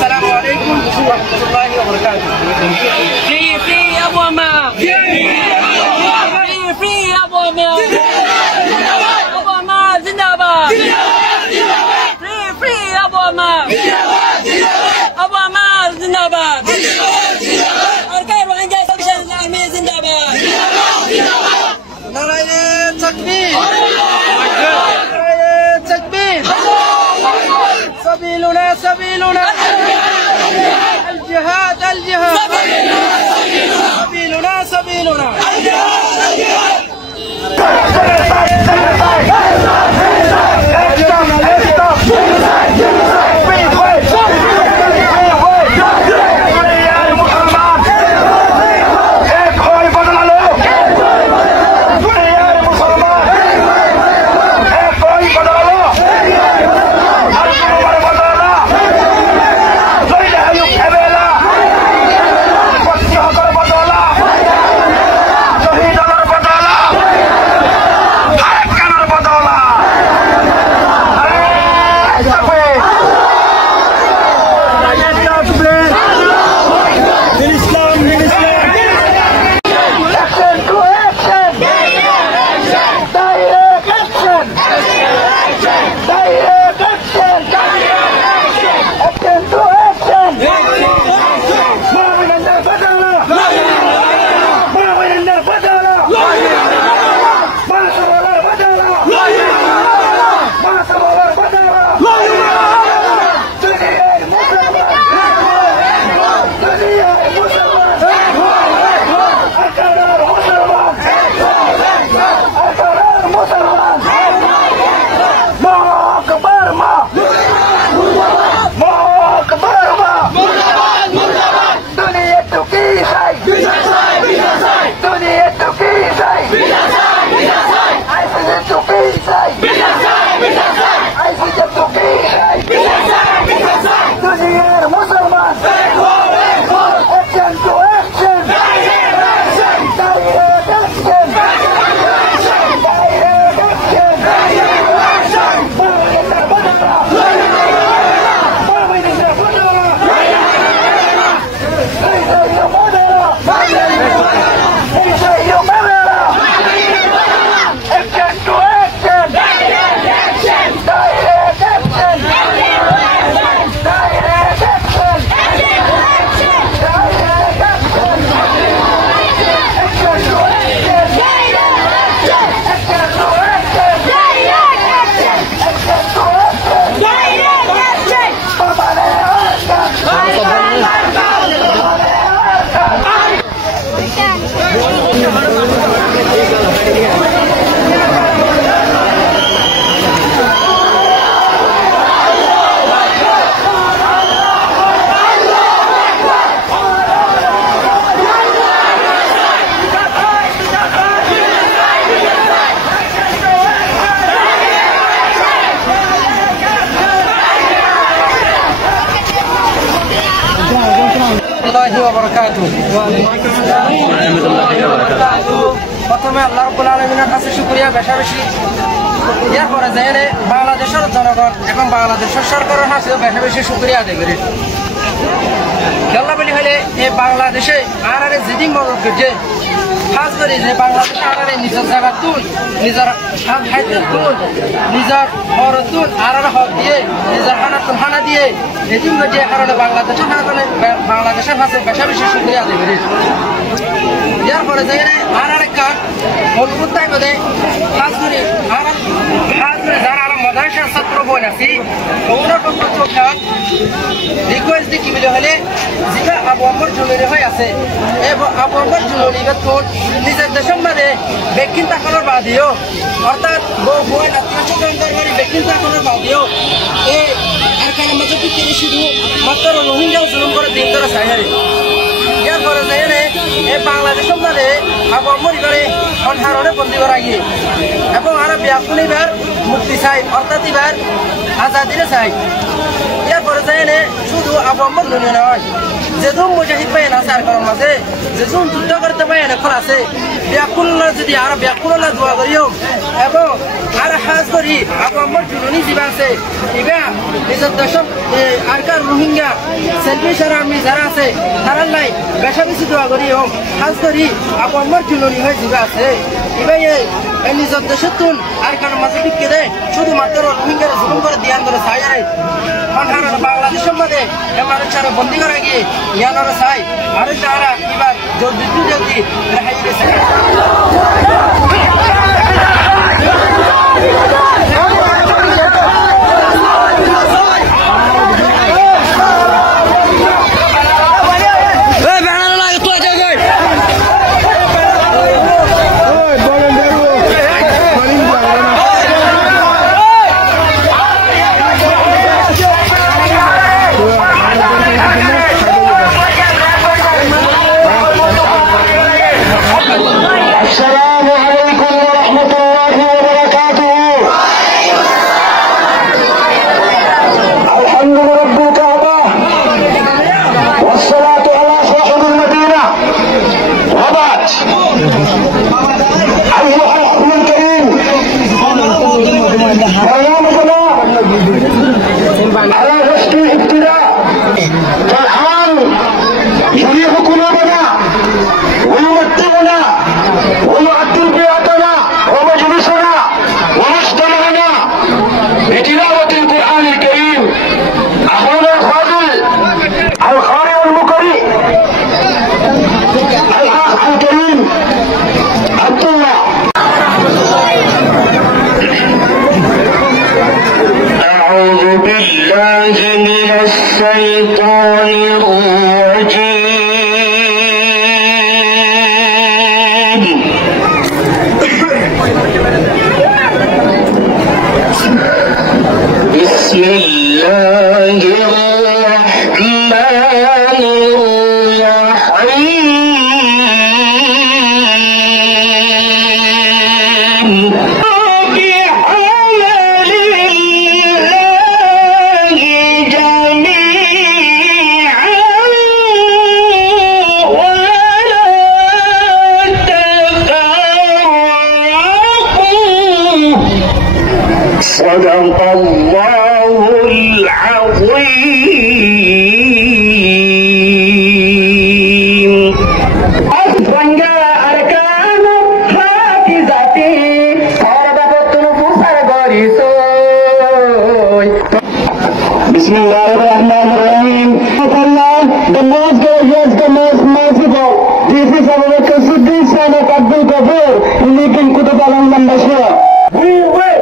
السلام عليكم ورحمة الله وبركاته. Free Abu Ammar. Free Abu Ammar. Abu Ammar zindabad. Free Abu Ammar. Abu Ammar zindabad. Arkan Rohingya Salvation Army zindabad. نرايا تكبير. نرايا تكبير. سبيلنا سبيلنا. الجهاد الجهاد. سبيلنا سبيلنا. প্রথমে আল্লাহ রাব্বুল আলামিনের কাছে শুকরিয়া বেশি বেশি। এরপরে যাইলে বাংলাদেশের জনগণ এবং বাংলাদেশের সরকারের কাছেও বেশি বেশি শুকরিয়া আদায় করি। খেলা বলি হলে এই বাংলাদেশে আর যেদিন মদত করছে খাস করে যে বাংলাদেশে আর নিজের জায়গা তুল, নিজের খাদ্য তুল, নিজের ঘর তুল, আর হক দিয়ে নিজের খানা দিয়ে এদিন যে কারণে বাংলাদেশের কাছে বেশি বেশি শুকরিয়া আদায় করি। এরপরে যাই আর কাজ অনুভূত তাই বোধে খাস করে যারা আর মাদ্রাসার ছাত্র বোন আছি ওনারকম চোখাত রিকোয়েস্ট দিয়ে কি বলে হলে যেটা আবু আম্মর জরুরি হয়ে আছে এবং আবু আম্মর জরুরি তোর নিজের দেশের মাঝে বেকিন তাকানোর বাদিও অর্থাৎ বউ বোন আত্মীয় স্বজন দরবারি বেকিন তাকানোর বাদিও এই আর কারণ মাঝে পিছিয়ে শুধু মাত্র রোহিঙ্গা জুলুম করে দিন ধরে সাইহারে এরপরে যাই এই বাংলাদেশের মাঝে আবু আম্মর করে অনহারণে বন্দি করা গিয়ে এবং আর ব্যাপনিবার মুক্তি চাই অর্থাৎ এবার আজাদিরে চাই। এরপরে যাই শুধু আবু আম্মর নুনে নয় যেদুম মুজাহিদ পাইন আছে আর কারণ মাঝে যেদুম যুদ্ধ করতে পাইন এখন আছে ব্যাকুল্লা যদি আর ব্যাকুল্লা দোয়া করিও এবং আর খাস করি আবু আম্মর জুলুনি জীবা আছে এবার নিজের দেশ আর কার রোহিঙ্গা সেলফিশার আমি যারা আছে তারা নাই বেশা বেশি দোয়া করি হোক খাস করি আপু আমার চুলনি হয়ে যাবে আছে এবার এই নিজের দেশের তুন আর কারণ মাঝে টিকে দেয় শুধুমাত্র রোহিঙ্গার জুলুম করে দিয়ে আন্দোলন চাই আর বাংলাদেশের মধ্যে এবার চারা বন্দি করা গিয়ে ইয়ানোরা চাই আর তারা এবার জলদি জলদি রেহাই দিয়েছে صدق الله العظيم. أسرنجا أركان حافظتي صارت نفوس الغريسوي. بسم الله الرحمن الرحيم. Allah, the most gracious, the most merciful. This is our Siddiq son of Abdul Ghaffur, unique in Kutub al-Mandashwa. We will.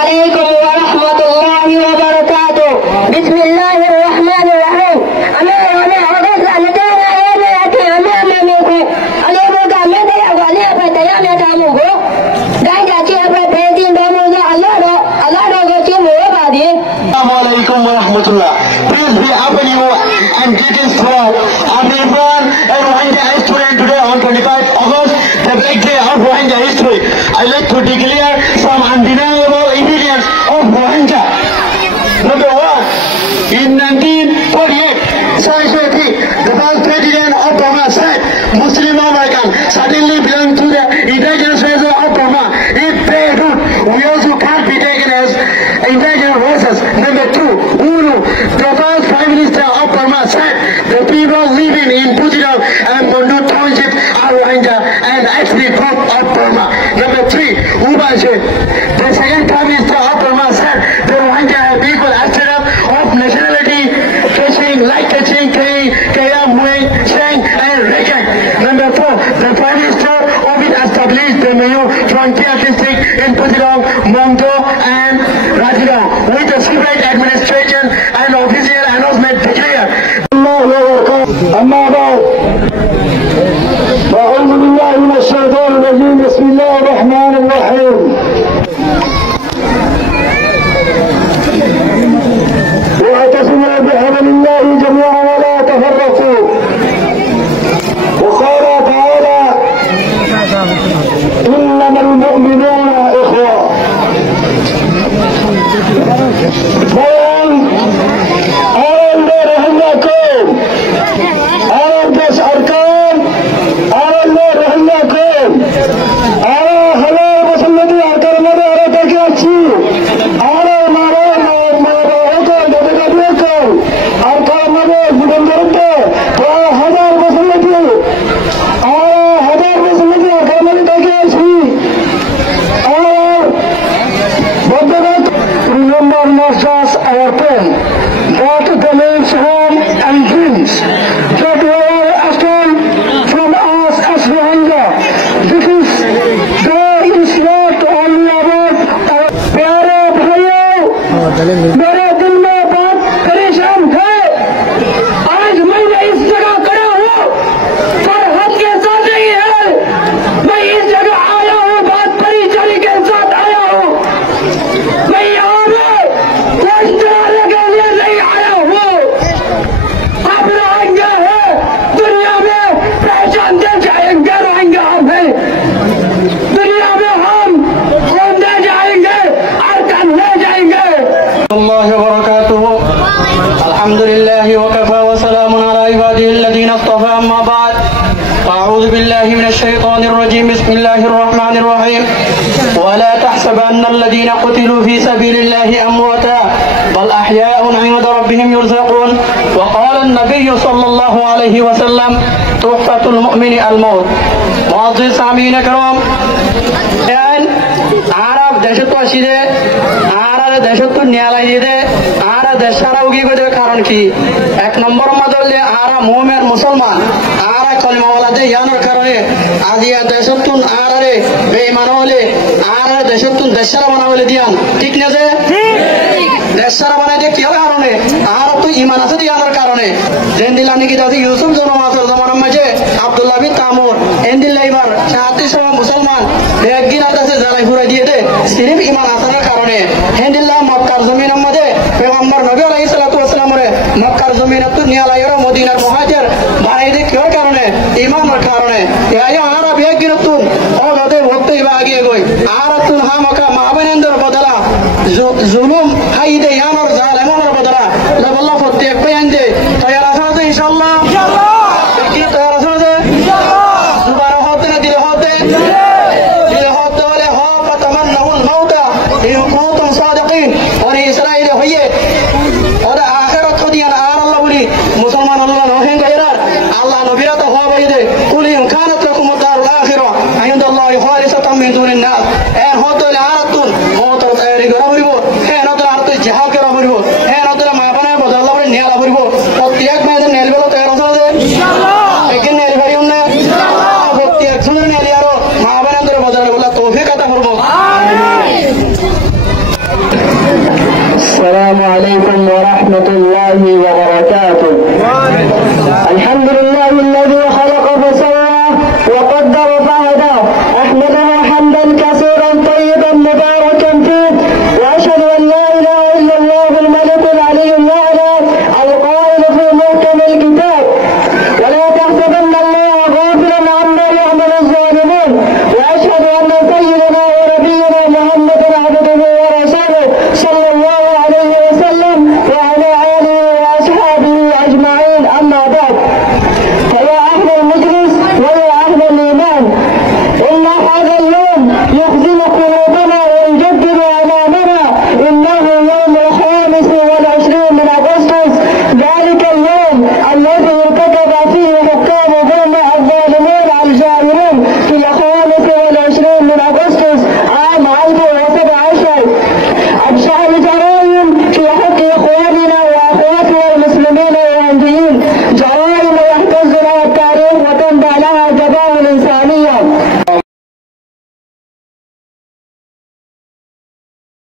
عليكم ورحمة الله وبركاته. بسم الله الرحمن الرحيم. Please be happy new and greetings to everyone and Rohingya history today on 25 August, the big day of Rohingya history. I like to declare some undeniable evidence of Rohingya. Number one, in 1948, the first president of Burma said Muslim American suddenly belonged to the indigenous race of Burma. If they do, we also can't be taken as indigenous races. Number two, Ulu, the first Prime Minister of Burma said the people living in Pujidam and Bondu Township are Rohingya and actually group of Burma. Number three, Ubanshe, the second Prime Minister of Burma said the Rohingya are people acted up of nationality, Kaching, Kayam, Muay, Cheng and Rekan. Number four, the Prime Minister of it established the Mayo Frontier District in Pujidam, Mongdo and Rajidam with a secret administration and official announcement declared. أما بعد أعوذ بالله من الشيطان الرجيم بسم الله الرحمن الرحيم واعتصموا بحبل الله جميعا ولا تفرقوا وقال تعالى إنما المؤمنون إخوة मेरे दिल में बात परेशान है। आज मैं इस जगह खड़ा हूँ सरहद के साथ नहीं है, मैं इस जगह आया हूँ बात परिचय के साथ आया हूँ। मैं यहाँ में लड़ने के लिए नहीं आया हूँ। आप रोहिंग्या है, दुनिया में पहचान दे जाएंगे रोहिंग्या हम है, दुनिया में हम दे जाएंगे और करने जाएंगे। الله وبركاته الحمد لله وكفى وسلام على عباده الذين اصطفى أما بعد أعوذ بالله من الشيطان الرجيم بسم الله الرحمن الرحيم ولا تحسبن الذين قتلوا في سبيل الله أمواتا بل أحياء عند ربهم يرزقون وقال النبي صلى الله عليه وسلم تحفة المؤمن الموت معزز سامعين الكرام عرب دشت وشيده দেশত নিয়ালাই দিয়ে আর দেশ ছাড়াও কি করে কারণ কি এক নম্বর মদলে আর মুমিন মুসলমান আর কলমাওয়ালা যে ইয়ানোর কারণে আজিয়া দেশত আরে বেঈমান হলে আর দেশত দেশ ছাড়া বানাবলে দিয়ান ঠিক না যে দেশ ছাড়া বানাই যে কি কারণে আর তো ঈমান আছে দিয়ানোর কারণে যেন দিলাম নাকি দাদি ইউসুফ জনমাসের জমানার মাঝে আব্দুল্লাহ বিন তামুর এন্দিল লাইবার শাহাতি সহ মুসলমান একদিন আছে জ্বালাই ফুরাই দিয়ে দে সিরিফ ঈমান আসার কারণে হেন্দিল্লাহ মক্কার জমিনের মধ্যে পেগম্বর নবী আলাইহিস সালাতু ওয়াস সালামের মক্কার জমিনে তো নিয়ালাইরা মদিনার মুহাজির বানাই দে কির কারণে ঈমানের কারণে ইয়া আরব একদিন তুন ও নদে ভক্তি আগে গই আর তুন হা মক্কা মাহবানেন্দর বদলা জুলুম হাইদে ইয়ানর জালেমনের বদলা লাল্লাহ প্রত্যেক পেন্দে তৈয়ার আছে ইনশাআল্লাহ কি তৈয়ার আছে ইনশাআল্লাহ দুবার হতে না দিলে হতে দিলে হতে হলে হ ফাতামান্নাউল মাউতা ইন কুনতুম সাদিকিন ওরে ইসরাইল হইয়ে ওরে আখিরাত দিয়ান আর আল্লাহ বলি মুসলমান আল্লাহ নহেন গায়রা আল্লাহ নবীরা তো হওয়া বাইদে কুল ইন কানাত লাকুম দারুল আখিরা ইনদাল্লাহি খালিসাতাম মিন দুনিন নাস এ হতে হলে আরাতুন মত তৈরি করা হইব হে নদর আর তো জিহাদ করা হইব হে নদর মা বানায় বদল আল্লাহ বলি নিয়ালা হইব প্রত্যেক মাঝে নেলবেলো তৈরি السلام عليكم ورحمة الله وبركاته. الحمد لله الذي خلق فسوى وقدر فهدى، أحمده حمدا كثيرا طيبا مباركا فيه، وأشهد أن لا إله إلا الله الملك العلي الأعلى القائل في محكم الكتاب: ولا تحسبن الله غافلا عما يعمل الظالمون، وأشهد أن سيدنا ونبينا محمدا عبده ورسوله صلى الله